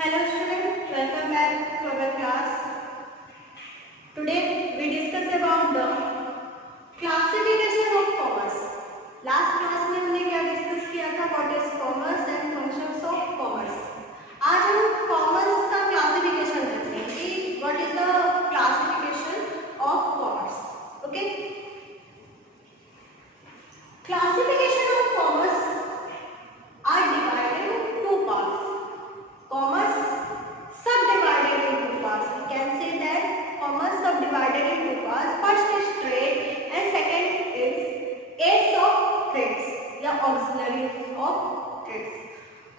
Hello students, welcome back to our class. Today we discuss about the classification of commerce. Last class में हमने क्या discuss किया था? What is commerce and functions of commerce. आज हम commerce का classification करते हैं कि what is the classification of commerce. Okay? Classification of commerce are divided in two parts. Commerce subdivided into parts. We can say that commerce subdivided into parts. First is trade and second is aids of trades या auxiliaries of trades.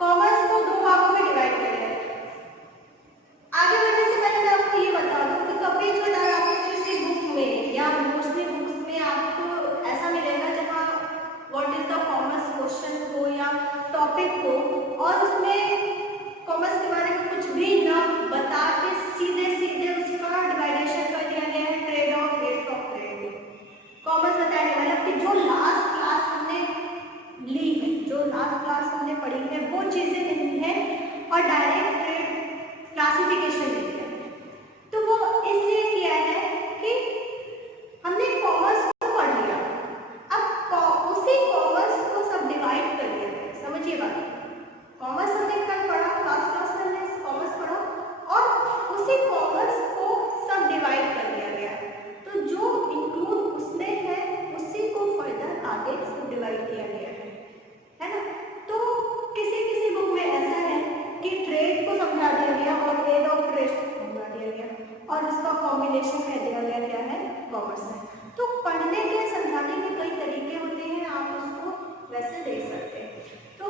Commerce को दो भागों में divide किया है. आगे बढ़ने से पहले मैं आपको ये बता दूं कि कभी अगर आपको किसी बुक में या मोस्टली बुक्स में आपको ऐसा मिलेगा जहाँ what is the commerce question हो या टॉपिक हो और उसमें कॉमर्स के बारे में कुछ भी ना बता के सीधे सीधे उसका डिवाइडेशन कर दिया गया है ट्रेड और एड्स ऑफ ट्रेड. कॉमर्स बताने मतलब कि जो लास्ट क्लास हमने ली है, जो लास्ट क्लास हमने पढ़ी है वो चीजें नहीं है और डायरेक्ट ट्रेड क्लासिफिकेशन ली है. तो वो इसलिए किया है कि हमने कॉमर्स को पढ़ लिया, अब उसी कॉमर्स को सब डिवाइड कर दिया है. समझिए बात, कॉमर्स हमने कल पढ़ा, लास्ट क्लास में हमने कॉमर्स पढ़ा और उसी कॉमर्स को सब डिवाइड कर दिया गया. तो जो इंक्लूड उसमें है उसी को फर्दर आगे सब डिवाइड किया गया है ना. तो किसी किसी बुक में ऐसा है कि ट्रेड को समझा दिया गया और एड ऑफ ट्रेड समझा दिया गया और इसका कॉम्बिनेशन कह दिया गया क्या है कॉमर्स में. तो पढ़ने के समझाने के कई तरीके होते हैं, आप उसको वैसे देख सकते हैं. तो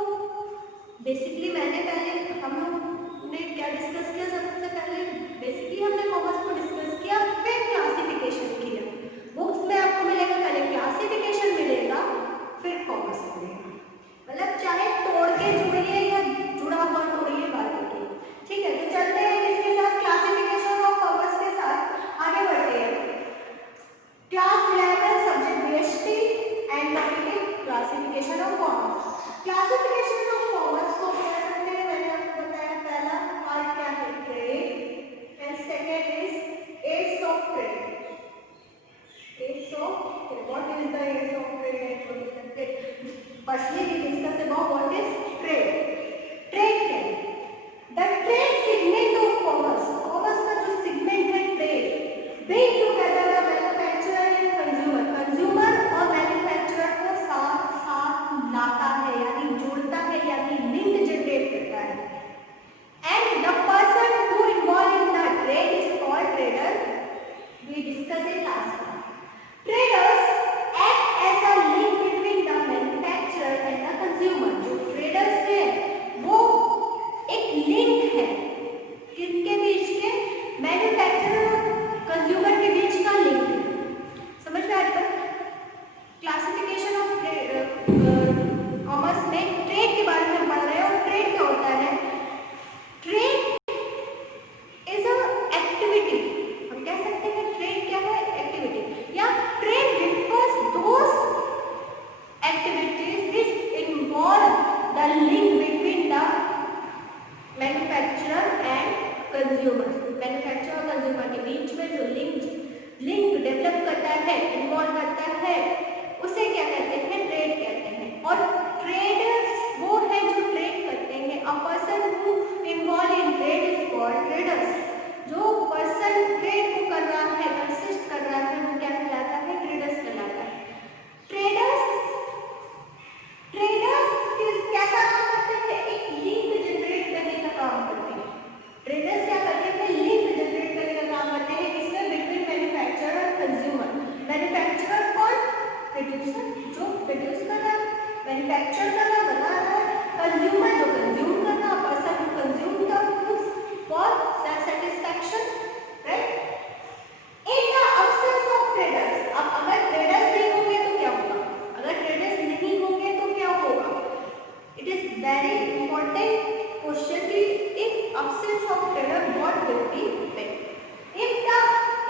बेसिकली मैंने पहले हम लोग ने क्या डिस्कस किया, सबसे पहले बेसिकली हमने कॉमर्स को डिस्कस किया, फिर क्लासिफिकेशन किया. बुक्स में आपको मिलेगा पहले क्लासिफिकेशन मिलेगा फिर कॉमर्स मिलेगा. मतलब चाहे तोड़ के जुड़िए या जुड़ा हुआ तोड़िए बात होगी. ठीक है, तो चलते हैं इसके साथ क्लासिफिकेशन ऑफ कॉमर्स के साथ आगे बढ़ते हैं. Class 11 subject BST and topic classification of commerce. Classification of commerce को क्या करते हैं मैंने आपको बताया. पहला पार्ट क्या है trade and second is aids of trade. Aids of what is the aids of trade and what is the trade. Firstly we discuss about what is trade. Trade क्या है? The trade segment of commerce. Commerce का जो segment है trade bring together the manufacturer and consumer. Consumer और manufacturer को साथ साथ लाता है यानी जोड़ता है यानी लिंक जनरेट करता है. And the person who involve in the trade is called trader. We discuss it last time. Traders act as a link between the manufacturer and the consumer. जो ट्रेडर्स है वो एक लिंक है किसके बीच के? Manufacturer और कंज्यूमर के बीच का लिंक है. समझ में आ रही है? क्लासिफिकेशन ऑफ कॉमर्स में ट्रेड के बारे में हम पढ़ रहे हैं. और ट्रेड क्या होता है? Trade is a activity. हम कह सकते हैं ट्रेड क्या है? एक्टिविटी. या trade refers those activities which involve the link between the manufacturer and consumer. Manufacturer और कंज्यूमर के बीच में जो लिंक डेवलप करता है, इन्वॉल्व करता है, उसे क्या कहते हैं? ट्रेड कहते हैं. और ट्रेडर्स वो है जो ट्रेड करते हैं. A person who involve in trade is called traders. जो पर्सन ट्रेड को कर रहा है, कंसिस्ट कर रहा है, वो क्या कहलाता है? ट्रेडर्स कहलाता है. ट्रेडर्स क्या काम करते हैं? एक लिंक जनरेट करने का काम करते हैं. ट्रेडर्स क्या करते हैं? लिंक जनरेट करने का काम करते हैं. इसमें बिटवीन मैन्युफैक्चरर और कंज्यूमर. मैन्युफैक्चरर और प्रोड्यूसर जो प्रोड्यूस कर रहा है, मैन्युफैक्चर कर रहा, बना रहा है, कंज्यूमर जो कंज्यूम कर रहा, पर्सन जो consume the goods for self satisfaction. Right. In the absence of traders. अब अगर ट्रेडर्स नहीं होंगे तो क्या होगा? अगर ट्रेडर्स नहीं होंगे तो क्या होगा? It is very important question कि in absence of trader what will be happen.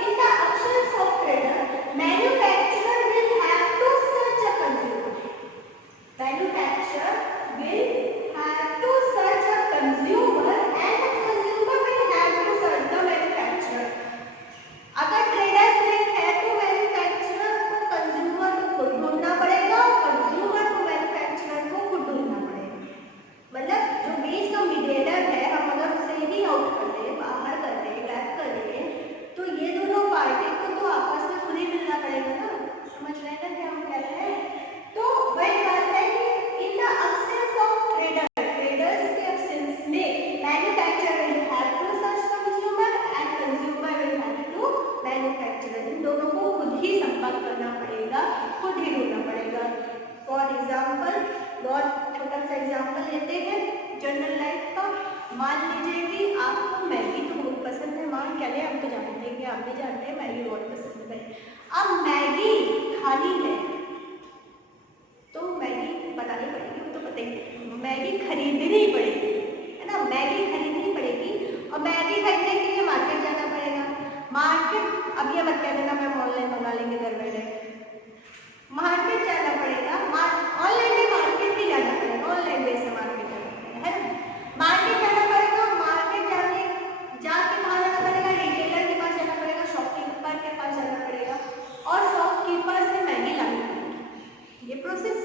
In the absence of trader, manufacturer will have to search a consumer. Manufacturer will have to search a consumer and the पड़ेगा, खुद ही ढूंढना पड़ेगा। For example, बहुत छोटा सा example लेते हैं general life का। मान लीजिए कि आपको मैगी तो बहुत पसंद है, मान क्या ले, आप तो जानते हैं कि आप भी जानते हैं मैगी बहुत पसंद है। अब मैगी खानी है तो मैगी बनानी पड़ेगी, वो तो पता ही है, मैगी खरीदनी पड़ेगी, है ना, मैगी खरीदनी पड़ेगी। और मैगी खरीदने के लिए मार्केट जाना पड़ेगा। मार्केट, अब ये मत कह देना मैम ऑनलाइन मंगा लेंगे घर बैठे, मार्केट जाना पड़ेगा। ऑनलाइन में मार्केट भी जाना पड़ेगा, ऑनलाइन बेस से मार्केट जाना पड़ेगा, है ना, मार्केट जाना पड़ेगा। मार्केट जाके कहाँ जाना पड़ेगा, रिटेलर के पास जाना पड़ेगा, शॉपकीपर के पास जाना पड़ेगा और शॉपकीपर से मैगी लानी पड़ेगी। ये प्रोसेस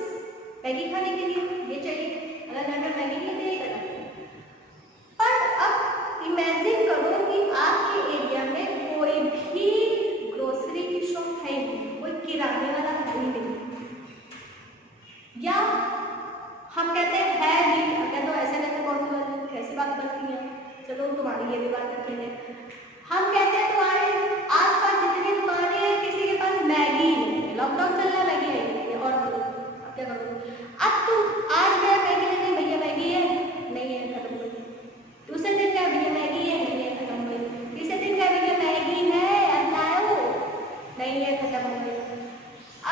मैगी खाने के लिए ये चाहिए, अगर घर में मैगी नहीं देगा। पर अब इमेजिन करो कि आपके एरिया में कोई भी ग्रोसरी की शॉप है नहीं, कोई किराने वाला है ही नहीं, या हम कहते हैं है भी, अगर तो ऐसे नहीं तो पॉसिबल, कैसी बात करती है, चलो तुम्हारी ये भी बात करते हैं। हम कहते हैं तुम्हारे आसपास जितनी दुकानें हैं किसी के पास मैगी है, लॉकडाउन चल रहा है, मैगी है, और अब क्या करो, अब तुम आज गया मैगी लेने, भैया मैगी है, नहीं है, खत्म हो गई। दूसरे दिन क्या, भैया मैगी है, नहीं है, खत्म हो गई। तीसरे दिन क्या, भैया मैगी है, अब लाओ, नहीं है, खत्म हो गई।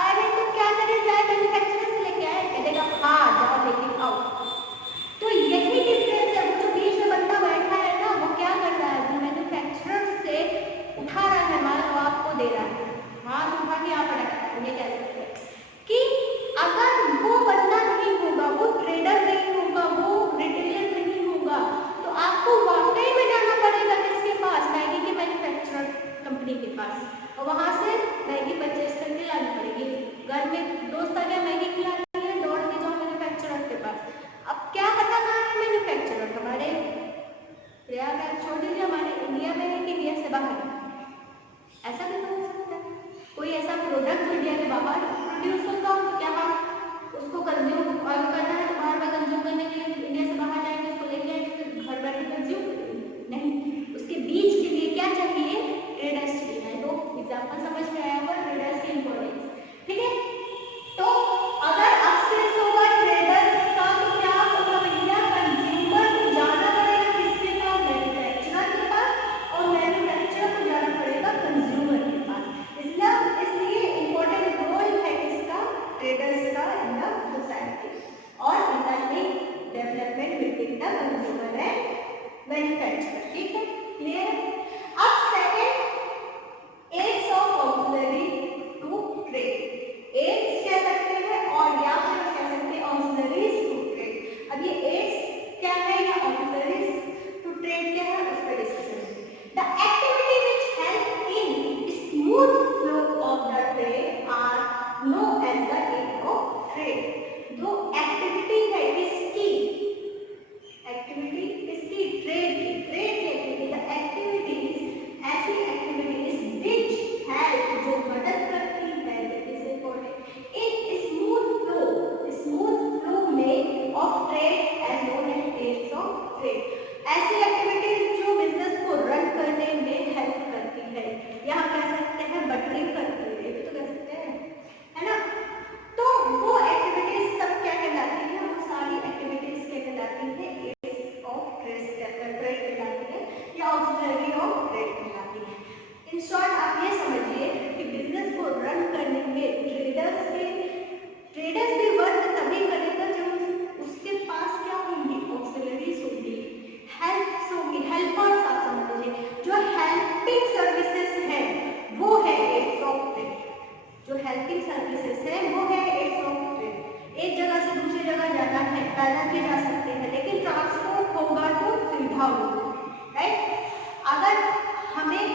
अरे तो क्या करें, जाए मैन्युफैक्चरर से लेके आए, कहेगा हाँ जाओ लेके आओ। तो यही डिफरेंस है, वो जो बीच में बंदा बैठा है ना, वो क्या कर रहा है, वो मैन्युफैक्चरर से उठा रहा है माल और आपको दे रहा है, माल उठा के आप रखा है। ये कह सकते हैं कि अगर वो बंदा नहीं होगा, वो ट्रेडर नहीं होगा, वो रिटेलर नहीं होगा, तो आपको वाकई में जाना पड़ेगा किसके पास, मैगी के मैन्युफैक्चरर कंपनी के पास, और वहां से मैगी परचेज करके लानी पड़ेगी। घर में दोस्त आ गया मैगी खिलानी है, दौड़ के जाओ मैन्युफैक्चरर के पास। अब क्या पता कहाँ है मैन्युफैक्चरर, हमारे प्रयागराज छोड़ दीजिए, हमारे इंडिया में है कि इंडिया से बाहर, ऐसा भी हो सकता है। कोई ऐसा प्रोडक्ट इंडिया के बाहर प्रोड्यूस होता हो, क्या हम उसको कंज्यूम करना है, बाहर में कंज्यूम करने के लिए इंडिया से बाहर जाएंगे, उसको लेके आएंगे, घर बैठे कंज्यूम नहीं, उसके बीच के लिए क्या चाहिए, ट्रेडर्स चाहिए। तो एग्जाम्पल समझ में आया होगा ट्रेडर्स की इंपॉर्टेंस, ठीक है। तो अगर एक्सेस होगा ट्रेडर का तो क्या होगा भैया, कंज्यूमर को जाना पड़ेगा किसके पास, मैन्युफैक्चरर के पास, और मैन्युफैक्चरर को जाना पड़ेगा कंज्यूमर के पास। इसलिए इंपॉर्टेंट रोल है किसका, ट्रेडर्स का इन द सोसाइटी और in the development between the consumer and manufacturer, ठीक है, क्लियर है। अब second, aids of auxiliary to trade, aids कह सकते हैं और या फिर कह सकते हैं ऑक्सिलरीज टू ट्रेड। अब ये एड्स क्या है या ऑक्सिलरीज टू ट्रेड क्या है, उस पर डिस्कशन करेंगे। The activity which help in smooth flow of the trade are known as the aid of trade. जो एक्टिविटी है किसकी, एक्टिविटी किसकी, ट्रेड की, ट्रेड की एक्टिविटी, द एक्टिविटीज, ऐसी एक्टिविटीज व्हिच हेल्प, जो मदद करती है, इन स्मूथ फ्लो में of trade and known as aids of trade. ऐसी एक्टिविटीज जो बिजनेस को रन करने में हेल्प करती है, या हम कह सकते हैं बटरिंग करती है, ये भी तो कह सकते हैं, है ना। तो वो एक्टिविटीज सब क्या कहलाती है, वो सारी एक्टिविटीज क्या कहलाती है, एड्स ऑफ ट्रेड कहलाती है या ऑक्सिलरी ऑफ ट्रेड कहलाती है। इन शॉर्ट आप ये समझिए कि बिजनेस को रन करने में ट्रेडर्स भी वर्क तभी करेगा जब उसके पास क्या होंगी, ऑक्सिलरीज होंगी, हेल्प्स होंगी, हेल्पर्स आप समझ लीजिए, जो हेल्पिंग सर्विसेज है वो है एड्स ऑफ ट्रेड, जो हेल्पिंग सर्विसेज है वो है एड्स ऑफ ट्रेड। एक जगह से दूसरी जगह जाना है, पैदल भी जा सकते हैं, लेकिन ट्रांसपोर्ट होगा तो सुविधा होगी, राइट। अगर हमें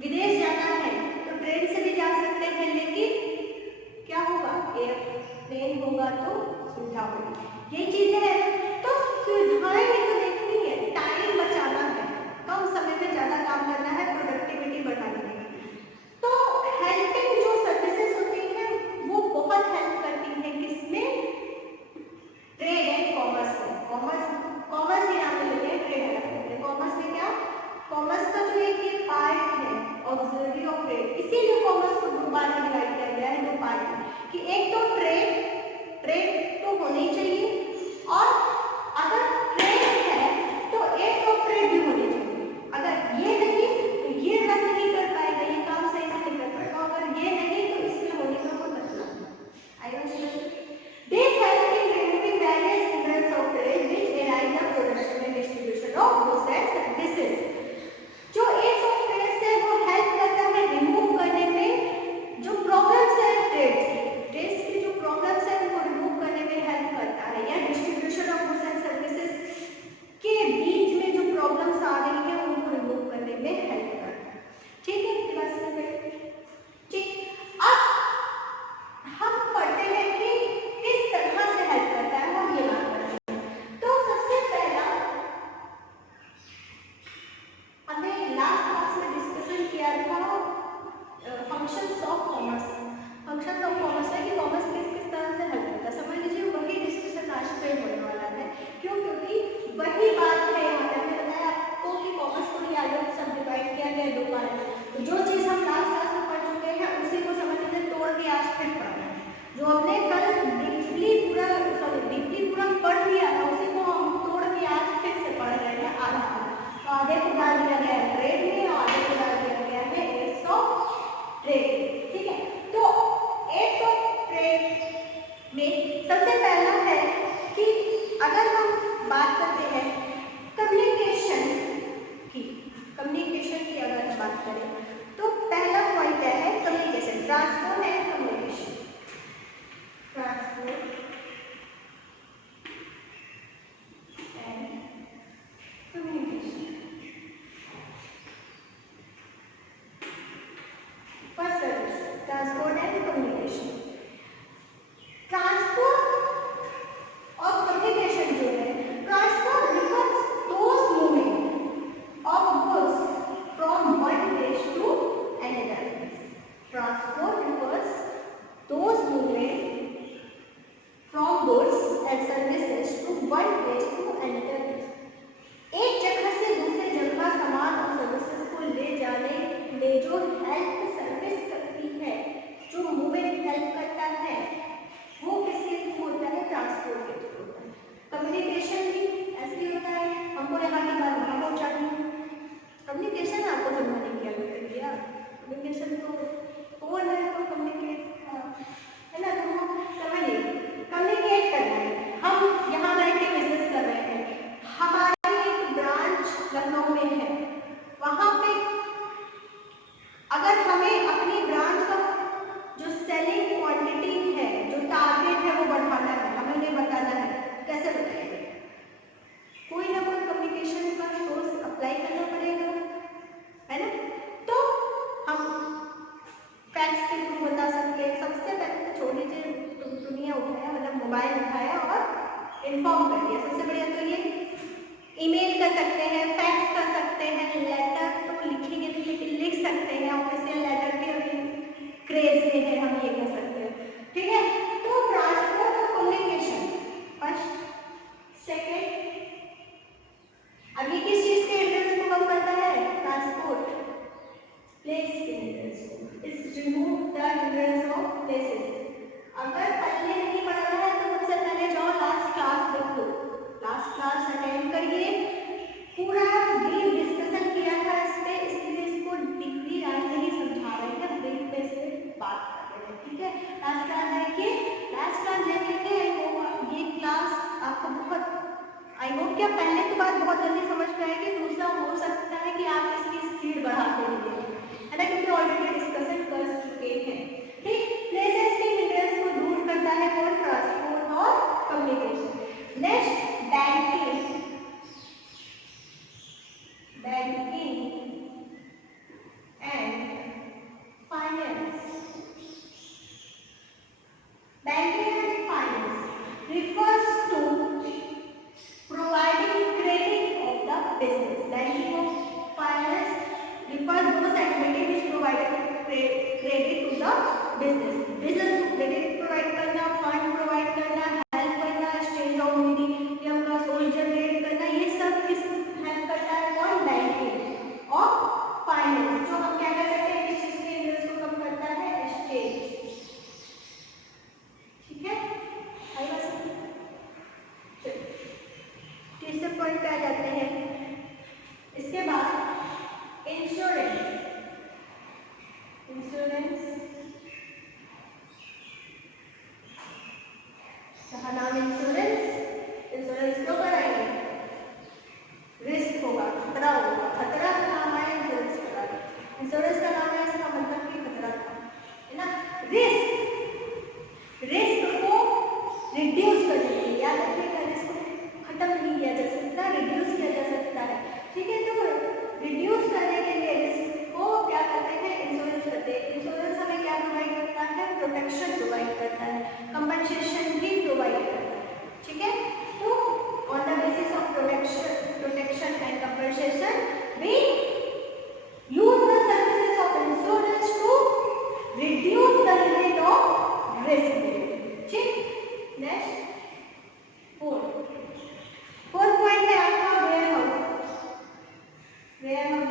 विदेश जाना है तो ट्रेन से भी जा सकते हैं, लेकिन क्या होगा, एयरप्लेन होगा तो सुविधा होगी। ये चीजें हैं, तो सुविधाएं भी तो देखनी है, टाइम बचाना है, कम समय में ज्यादा काम करना है, प्रोडक्टिविटी बढ़ानी है। तो हेल्पिंग जो सर्विसेज होती है वो बहुत हेल्प करती है किसमें, ट्रेड एंड कॉमर्स में। कॉमर्स यहाँ पे लेते हैं, ट्रेड अलग लेते हैं। कॉमर्स में क्या, कॉमर्स का जो एक ये पार्ट है ऑक्सिलरी ऑफ आज फिर पढ़ना है। जो हमने कल डीपली पूरा पढ़ लिया था उसी को हम तोड़ के आज फिर से पढ़ रहे हैं आधा आधा। तो आधे को डाल दिया गया है ट्रेड में और आधे को डाल दिया गया है एड्स ऑफ ट्रेड। ठीक है, तो एड्स ऑफ ट्रेड में सबसे पहला है कि अगर हम बात करते हैं कम्युनिकेशन की अगर हम बात करें तो पहला पॉइंट क्या है, communication, transport and communication. Transport and communication. First transport and communication. Transport और कम्युनिकेशन जो है, transport refers those movement of goods from one place to another. Transport refers those movement from goods and services to one place to another. एक जगह से दूसरे जगह सामान और सर्विसेज को ले जाने में जो हेल्प सर्विस करती है, जो मूवमेंट हेल्प करता है, वो किसके थ्रू होता है, ट्रांसपोर्ट के थ्रू होता है। कम्युनिकेशन भी ऐसे ही होता है, हमको यहाँ की बात वहाँ पहुँचानी है। कम्युनिकेशन आपको समझाने की क्या कर दिया, कम्युनिकेशन तो फोन है तो कम्युनिकेट है ना, तो समझिए कम्युनिकेट करना है। हम यहाँ बैठ के बिजनेस कर रहे हैं, हमारी एक ब्रांच लखनऊ में है, वहाँ पे अगर हमें अपनी ब्रांच का जो सेलिंग क्वांटिटी है, जो टारगेट है वो बढ़ाना है, हमें उन्हें बताना है, कैसे बताएंगे, कोई ना कोई कम्युनिकेशन का सोर्स अप्लाई करना पड़ेगा, है ना। तो हम फैक्स के थ्रू बता सकते हैं। सबसे पहले तो छोटी सी दुनिया उठाया, मतलब मोबाइल उठाया और इन्फॉर्म कर दिया, सबसे बढ़िया तो ये। ईमेल कर सकते हैं, फैक्स कर सकते हैं, लेटर तो लिखेंगे नहीं लेकिन लिख सकते हैं, ऑफिशियल लेटर भी अभी क्रेज में है, हम ये कर सकते हैं। ठीक है, तो ट्रांसपोर्ट और कम्युनिकेशन फर्स्ट। सेकेंड, अभी किस चीज के हिंड्रेंस को कम करता है, ट्रांसपोर्ट, प्लेस के हिंड्रेंस को, it's remove the hindrance of places. अगर पढ़ने नहीं पढ़ रहा है तो सबसे पहले जाओ लास्ट क्लास देखो, लास्ट क्लास अटेंड करिए, पूरा डीप डिस्कशन किया था इस पे, इसलिए इसको डिग्री आज नहीं समझा रहे हैं, ब्रीफ पे से बात कर रहे हैं। ठीक है, लास्ट क्लास देखिए, लास्ट क्लास देखेंगे वो ये क्लास आपको बहुत, आई होप क्या पहले तो बात बहुत जल्दी समझ में आएगी, दूसरा हो सकता है कि आप इसकी स्पीड बढ़ाते रहिए, है ना, क्योंकि ऑलरेडी डिस्कशन कर चुके हैं। ठीक, प्लेसेस के हिंड्रेंस को दूर करता है कौन, ट्रांसपोर्ट और communication. Next, banking and finance. Banking and finance refers to providing credit of the business. Banking of finance refers those activities which provide credit to the business. Business को credit provide करना, fund provide करना, help करना, exchange of medium का source generate करना, ये सब किस help करता है, कौन, बैंकिंग और फाइनेंस। जो हम क्या कर सकते हैं, किस चीज के इंटरेस्ट को कम करता है, exchange। ठीक है, आई बात समझ। तीसरे पॉइंट पे आ जाते हैं। इसके बाद इंश्योरेंस। कहा नाम इंश्योरेंस क्यों कराएंगे, रिस्क होगा, खतरा होगा, खतरा का नाम है इंश्योरेंस कराएंगे, इंश्योरेंस का नाम है, इसका मतलब कि खतरा था, है ना। रिस्क को रिड्यूस कर सकते हैं, याद रखिएगा, रिस्क को खत्म नहीं किया जा सकता, रिड्यूस किया जा सकता है। ठीक है, तो रिड्यूस करने के लिए रिस्क को क्या करते हैं, इंश्योरेंस करते हैं। इंश्योरेंस हमें क्या प्रोवाइड करता है, प्रोटेक्शन प्रोवाइड करता है, कंपनसेशन भी प्रोवाइड करता है। ठीक है, तो on the basis of protection and compensation we use the services of insurance to reduce the limit of risk. ठीक, नेक्स्ट फोर्थ पॉइंट है आपका वेयर हाउस। वेयर हाउस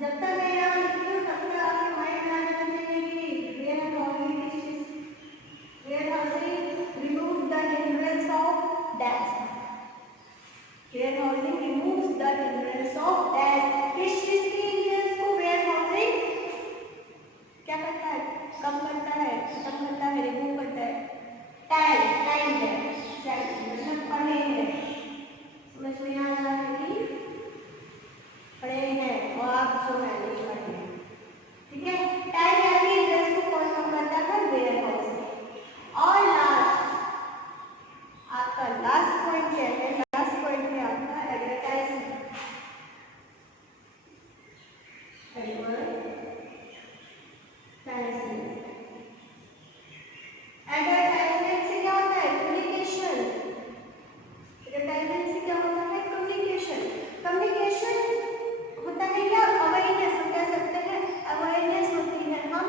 जब तक मैं यहाँ लिखती हूँ तब तक आपके माइंड में आ जाना चाहिए कि वेयर हाउस किस चीज एडवर्टाइजमेंट से क्या होता है? कम्युनिकेशन। एडवर्टाइजमेंट से क्या होता है? कम्युनिकेशन। कम्युनिकेशन होता है क्या? अवेयरनेस। हम कह सकते हैं अवेयरनेस होती है। हम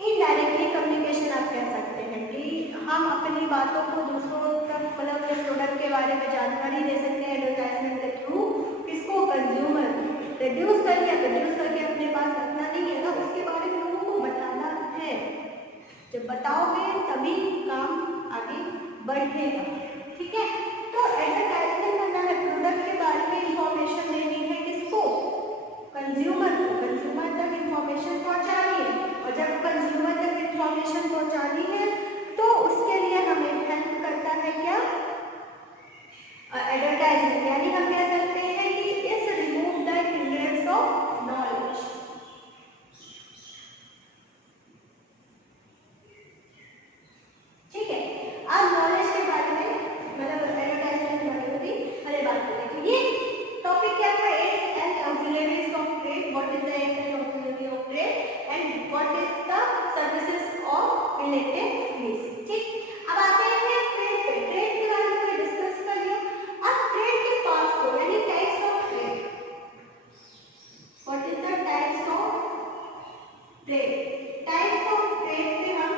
इनडायरेक्टली कम्युनिकेशन आप कह सकते हैं कि हम अपनी बातों को दूसरों तक, मतलब उस प्रोडक्ट के बारे में जानकारी दे सकते हैं एडवर्टाइजमेंट के थ्रू। किसको? कंज्यूमर। रिड्यूस करके अपने पास रखना नहीं है ना, उसके बारे में लोगों को बताना है। जब बताओगे तभी काम आगे बढ़ेगा। ठीक है, तो एडवर्टाइजमेंट करना है, प्रोडक्ट के बारे में इंफॉर्मेशन देनी है। किसको? कंज्यूमर को। कंज्यूमर तक इंफॉर्मेशन पहुंचानी है, और जब कंज्यूमर तक इंफॉर्मेशन पहुंचानी है तो उसके लिए हमें हेल्प करता है क्या? एडवर्टाइजमेंट। यानी हम कह सकते हैं कि इस remove the hindrance of knowledge. ठीक है, अब नॉलेज के बारे में, मतलब एडवर्टाइजमेंट के बारे में भी हमें बात करें। तो ये टॉपिक क्या था? Aids and auxiliaries of trade. What is the aids and auxiliary of trade and what is the services of related needs. ठीक, अब आते हैं ट्रेड पे। ट्रेड के बारे में डिस्कस कर लिया। अब ट्रेड के पार्ट्स को, यानी types of trade. What is the types of trade? Types of trade पे हम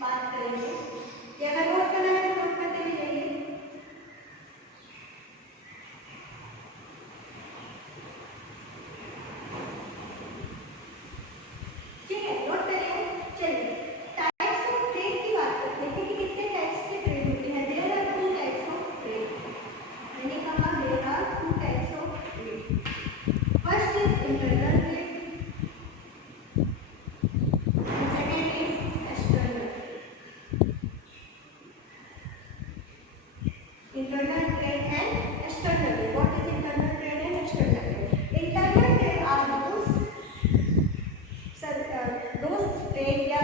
बात करेंगे। ये अगर नोट करना है तो नोट करते ही जाइए। ठीक है, नोट करिए। चलिए, टाइप्स ऑफ ट्रेड की बात करते हैं कि कितने टाइप्स के ट्रेड होते हैं। There are two types of trade. मैंने कहा there are two types of trade. First is internal trade, second is external. Internal trade and external trade. What is internal trade and external trade? Internal trade are those trade या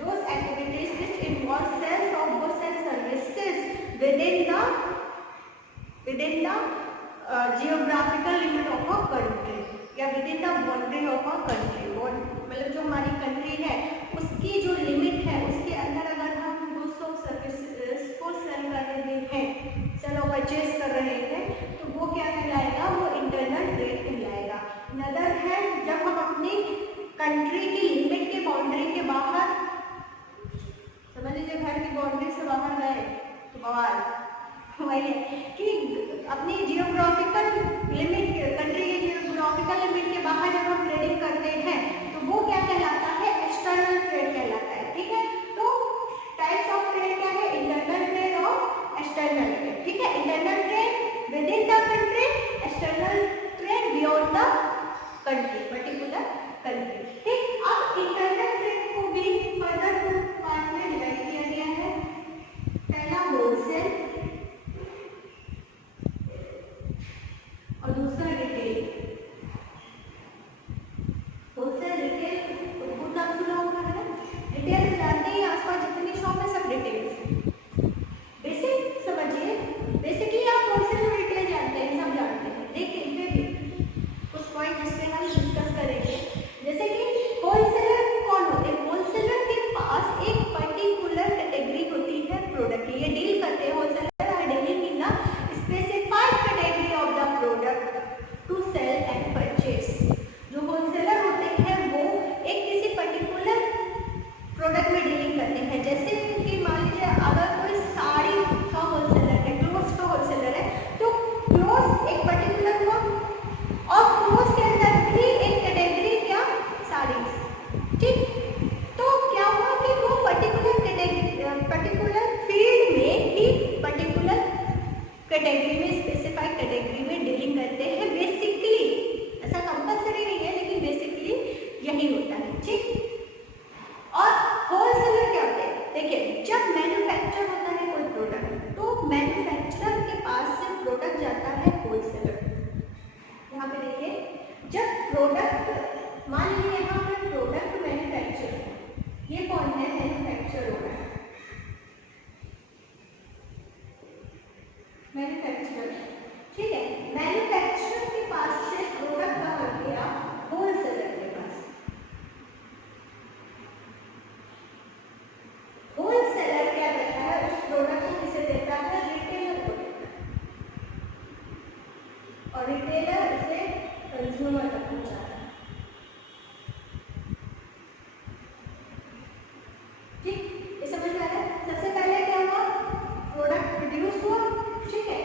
those activities which involve sales of goods and services within the geographical limit of a country या within the boundary of a country. मतलब जो हमारी country है उसकी जो limit है उसके अंदर अगर हम गुड्स और सर्विसेज को सेल कर रहे हैं, सेल और परचेज कर रहे हैं, तो वो क्या कहलाएगा? वो इंटरनल ट्रेड कहलाएगा। अदर हैंड, जब हम अपनी कंट्री की लिमिट के बाउंड्री के बाहर, समझ लीजिए घर की बाउंड्री से बाहर गए तो बवाल वही है कि अपनी जियोग्राफिकल लिमिट, कंट्री के जियोग्राफिकल लिमिट के बाहर जब हम ट्रेडिंग करते हैं तो वो क्या कहलाता है? एक्सटर्नल ट्रेड कहलाता है। ठीक है, तो टाइप्स ऑफ ट्रेड क्या है? इंटरनल ट्रेड और एक्सटर्नल ट्रेड। ठीक है, internal trade with in the country, external trade beyond the country, particular country. ठीक, अब इंटरनल ट्रेड को भी फर्दर टू पार्ट में डिवाइड किया गया है। पहला होलसेल और दूसरा रिटेल। होलसेल, रिटेल, बहुत नाम सुना होगा है। रिटेल जानते हैं, आसपास जितनी शॉप है सब रिटेल। बेसिक समझिए, बेसिकली आप होलसेल और रिटेल जानते हैं, सब जानते हैं, लेकिन फिर भी कुछ पॉइंट जिसपे हम डिस्कस करेंगे। जैसे कि होलसेलर कौन होते हैं? होलसेलर के पास एक पर्टिकुलर कैटेगरी होती है प्रोडक्ट की, ये डील करते हैं। Wholesaler are dealing in the specified category of the product to sell and purchase. जो होलसेलर होते हैं वो एक किसी पर्टिकुलर प्रोडक्ट में डीलिंग करते हैं। जैसे कि मान लीजिए अगर कोई साड़ी का होलसेलर है, क्लोथ्स का होलसेलर है, तो क्लोथ्स एक पर्टिकुलर हुआ और क्लोथ्स के अंदर भी एक कैटेगरी क्या? साड़ीज। ठीक, तो क्या हुआ कि वो पर्टिकुलर फील्ड में ही पर्टिकुलर कैटेगरी में, स्पेसिफाइड कैटेगरी में डीलिंग करते हैं। बेसिकली ऐसा कंपल्सरी नहीं है, लेकिन बेसिकली यही होता है। ठीक, और होलसेलर क्या होते हैं? देखिए, जब मैन्युफैक्चर होता है कोई प्रोडक्ट, तो मैन्युफैक्चरर के पास से प्रोडक्ट जाता है होलसेलर। यहाँ पे देखिए, जब प्रोडक्ट, मान लीजिए यहाँ पे प्रोडक्ट मैन्युफैक्चर, ये कौन है? मैन्युफैक्चर हो रहा है, मैन्युफैक्चरर। ठीक है, ठीक, ये समझ में आ रहा है। सबसे पहले क्या हुआ, प्रोडक्ट प्रोड्यूस हुआ, ठीक है,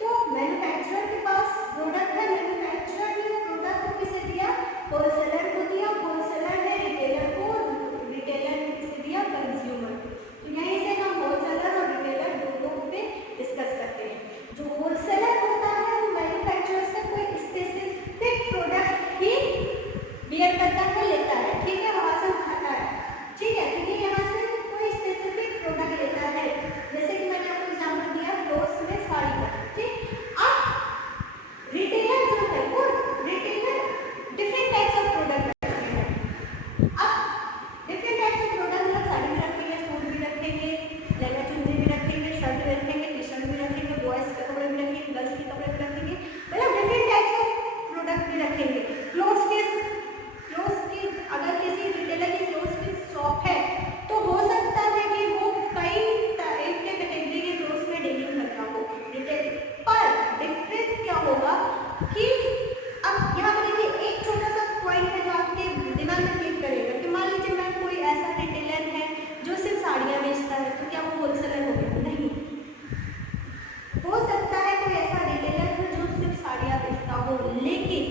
तो मैन्युफैक्चरर के पास प्रोडक्ट है, मैन्युफैक्चरर ने वो प्रोडक्ट को किसे दिया, होलसेलर को दिया, होलसेलर ने रिटेलर को, रिटेलर ने किसे दिया, कंज्यूमर। तो यहीं से हम होलसेलर और रिटेलर दोनों पे डिस्कस करते हैं। जो होलसेलर होता है वो मैन्युफैक्चरर से कोई स्पेसिफिक प्रोडक्ट ही बियर करता है, लेता है, ठीक है, वहां से उठाता है, ठीक है, तो ये यहाँ से कोई स्पेसिफिक प्रोडक्ट लेता है। जैसे कि मैंने आपको एग्जांपल दिया क्लोथ्स में साड़ी का, ठीक। अब रिटेलर जो है वो retailer different types of product रखते हैं। अब डिफरेंट टाइप्स ऑफ प्रोडक्ट मतलब साड़ी भी रखेंगे, सूट भी रखेंगे, लहंगा चुन्नी भी रखेंगे, शर्ट भी रखेंगे, टी शर्ट भी रखेंगे, बॉयज के कपड़े भी रखेंगे, गर्ल्स के कपड़े भी रखेंगे, मतलब डिफरेंट टाइप्स ऑफ प्रोडक्ट भी रखेंगे। क्लोथ्स की अगर किसी रिटेलर की क्लोथ्स की शॉप है तो हो सकता है कि वो कई टाइप के कैटेगरी के क्लोथ्स में डीलिंग करता हो रिटेल, पर डिफरेंस क्या होगा कि अब यहाँ पर देखिए एक छोटा सा पॉइंट है जो आपके दिमाग में क्लिक करेगा कि मान लीजिए मैं कोई ऐसा रिटेलर है जो सिर्फ साड़ियाँ बेचता है, तो क्या वो होलसेलर हो गया? नहीं, हो सकता है कोई ऐसा रिटेलर है जो सिर्फ साड़ियाँ बेचता हो, लेकिन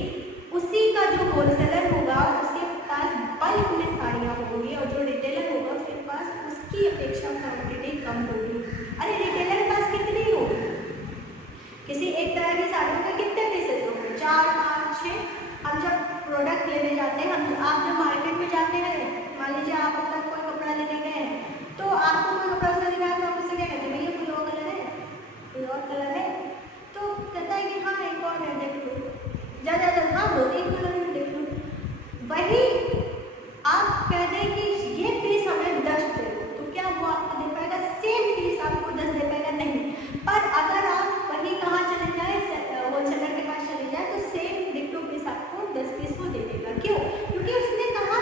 उसी का जो होलसेलर होगा उसके पास बल्क में साड़ियाँ होंगी और जो रिटेलर होगा उसके पास उसकी अपेक्षा क्वांटिटी कम होगी। अरे रिटेलर के पास कितनी होगी, किसी एक तरह की साड़ियों के कितने पीसेस होंगे, 4, 5, 6। हम जब प्रोडक्ट लेने जाते हैं, आप जब मार्केट में जाते हैं, मान लीजिए आप अपना कोई कपड़ा लेने गए हैं, तो आपको कोई कपड़ा उसने दिखाया तो आप उससे क्या कहते हैं, भैया कोई और कलर है, कोई और कलर है, तो कहता है कि हाँ एक और है, देख लो, ज़्यादा हाँ 2-3 कलर में देख लो। वही आप कह दें कि ये पीस हमें 10 दे दो, तो क्या वो आपको दे पाएगा? सेम पीस आपको 10 दे पाएगा? नहीं। पर अगर आप वही कहाँ चले जाए, होलसेलर के पास चले जाए, तो सेम डिक्टो पीस आपको 10 पीस वो दे देगा। क्यों? क्योंकि उसने कहा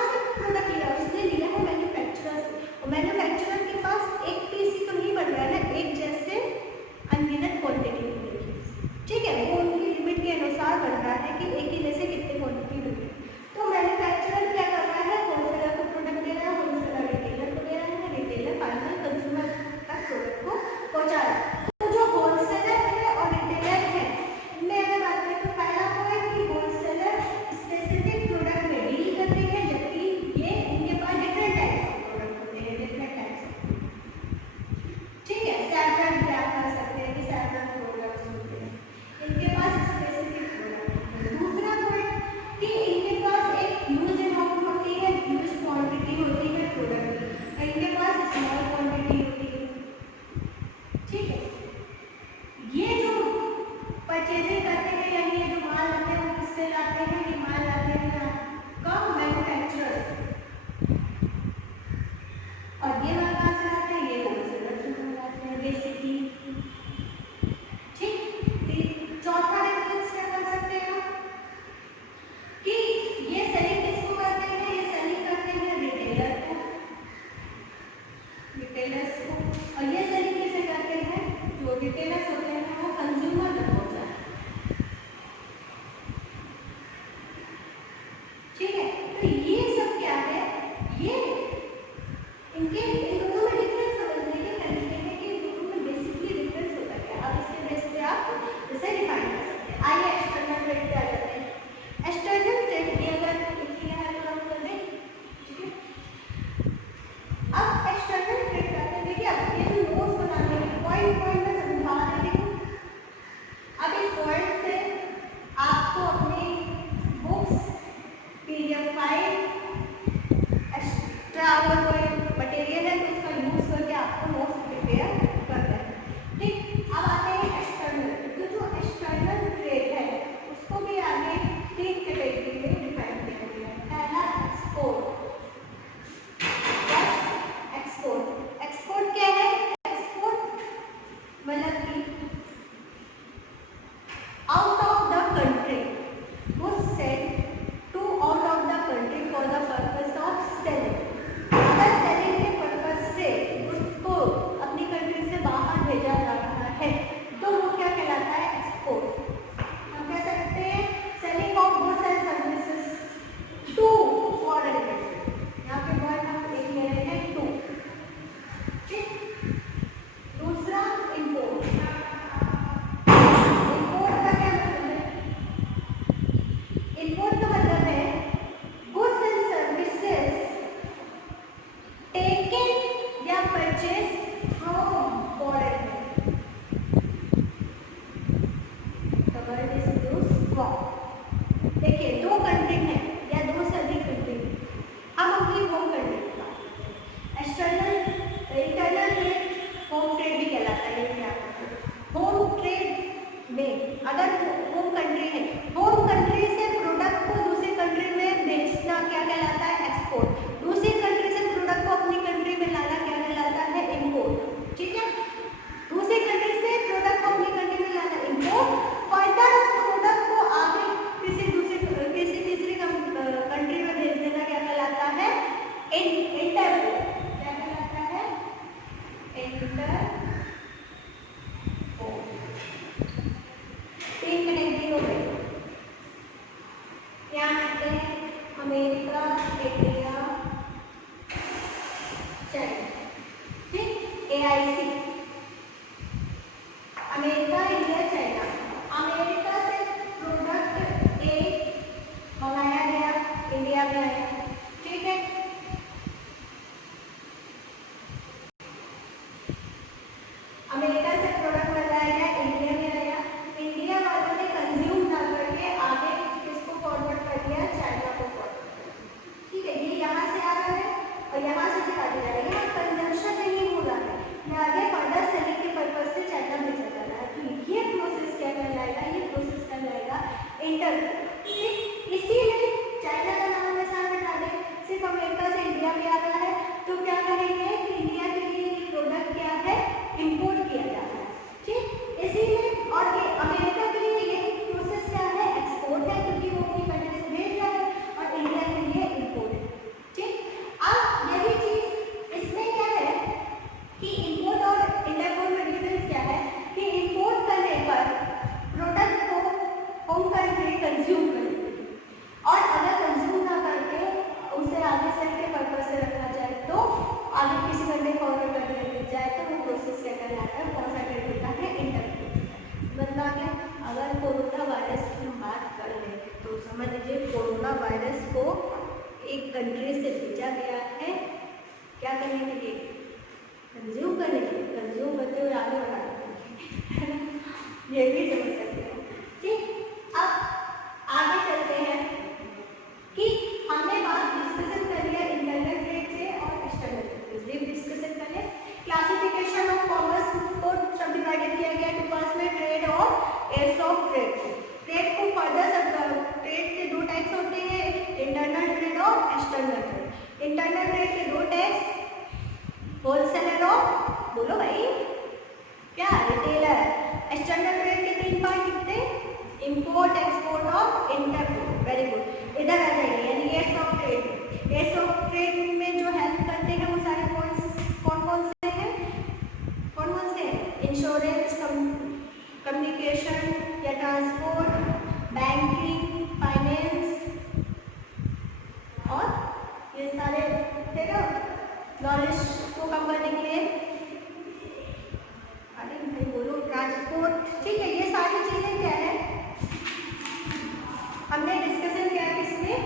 इंटरपोर्ट, 3 कनेक्टिंग हो गई। क्या कहते हैं? अमेरिका, इंडिया, चाइना, ठीक, AIC, America, India, China. America से प्रोडक्ट ए मंगाया गया, इंडिया में आया, ठीक है। अमेरिका से प्रोडक्ट मंगाया गया, इंडिया में आया। इंडिया वालों ने कंज्यूम ना करके आगे किसको फॉरवर्ड कर दिया? चाइना को फॉरवर्ड कर दिया, ठीक है। ये यहाँ से आ रहा है और यहाँ से भी आगे जा रहा है। यहाँ कंजम्पशन नहीं हो रहा है, ये आगे फर्दर सेलिंग के पर्पज से चाइना भेजा जा रहा है। तो ये प्रोसेस क्या कहलाएगा? ये प्रोसेस कहलाएगा इंटरपोर्ट, ठीक। इसीलिए चाइना का नाम हमेशा हटा दें। सिर्फ अमेरिका से इंडिया में आ रहा है तो क्या कहेंगे कि इंडिया के लिए ये प्रोडक्ट क्या है? इंपोर्ट किया जा रहा है, ठीक। इसीलिए और ये अमेरिका के लिए ये प्रोसेस क्या है? एक्सपोर्ट है, क्योंकि वो अपनी कंट्री से भेज रहा है, और इंडिया के लिए इंपोर्ट है, ठीक। अब यही चीज इसमें क्या है कि इंपोर्ट और इंटरपोर्ट में डिफरेंस क्या है कि इंपोर्ट करने पर प्रोडक्ट को होम कंट्री कंज्यूम करेगी, और अगर कंज्यूम ना करके उसे आगे सेल के पर्पज से रखा जाए तो आगे किसी कंट्री फॉरवर्ड करने लग जाए तो वो प्रोसेस क्या कहलाता है? कौन सा ट्रेड होता है? इंटरपोर्ट। मतलब क्या? अगर कोरोना वायरस की हम बात कर लें तो समझ लीजिए कोरोना वायरस को एक कंट्री से भेजा गया है, क्या करने के लिए? कंज्यूम करने के लिए, कंज्यूम करते हुए आगे बढ़ाने के लिए ये भी समझ सकते हो, ठीक। अब आगे चलते हैं कि हमने बात डिस्कशन कर लिया इंटरनल ट्रेड से और एक्सटर्नल ट्रेड, डिस्कशन कर लिया। क्लासिफिकेशन ऑफ कॉमर्स को सब डिवाइडेड किया गया टू पार्ट्स में, ट्रेड और एयर्स ऑफ ट्रेड। ट्रेड को फर्दर सब ट्रेड के 2 टाइप्स होते हैं, इंटरनल ट्रेड और एक्सटर्नल ट्रेड। इंटरनल ट्रेड के 2 टाइप्स, होलसेलर और बोलो भाई क्या? रिटेलर। एक्सटर्नल ट्रेड के 3 पार्ट कितने? इंपोर्ट, एक्सपोर्ट और इंटरपोर्ट। वेरी गुड, इधर आ जाइए, यानी aids of trade. Aids of trade में जो हेल्प करते हैं वो सारे कौन कौन से हैं? कौन कौन से हैं? इंश्योरेंस, कम्युनिकेशन या ट्रांसपोर्ट, बैंकिंग, फाइनेंस, और ये सारे, ठीक है, नॉलेज को कम करने के लिए, अरे नहीं बोलो, ट्रांसपोर्ट, ठीक है। ये सारी चीजें क्या है हमने डिस्कशन किया किसमें?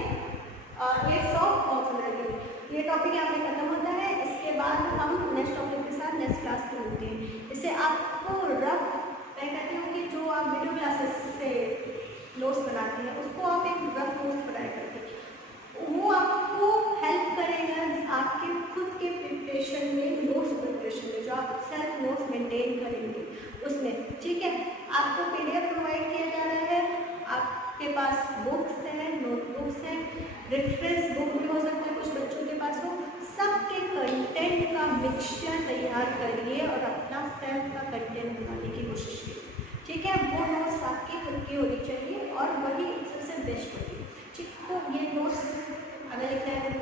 Aids of oxygen. ये टॉपिक यहाँ पे खत्म होता है, इसके बाद हम नेक्स्ट टॉपिक के साथ नेक्स्ट क्लास में होते हैं। इससे आपको रफ, मैं कहती हूँ कि जो आप वीडियो क्लासेस से नोट्स बनाते हैं उसको आप एक रफ नोट्स बनाया करते हैं, वो आपको हेल्प करेगा आपके खुद के प्रिपरेशन में, नोट्स प्रिपरेशन में, जो आप सेल्फ नोट्स मेंटेन करेंगे उसमें, ठीक है। आपको PDF प्रोवाइड किया जा रहा है, आपके पास बुक्स हैं, नोटबुक्स हैं, रेफरेंस बुक भी हो सकता है, कुछ बच्चों के पास हो। सबके कंटेंट का मिक्सचर तैयार करिए और अपना सेल्फ का कंटेंट बनाने की कोशिश कीजिए, ठीक है। वो नोट्स आपकी खुद की होनी चाहिए और वही सबसे बेस्ट होगी, ठीक। तो ये नोट्स अगर लिखना है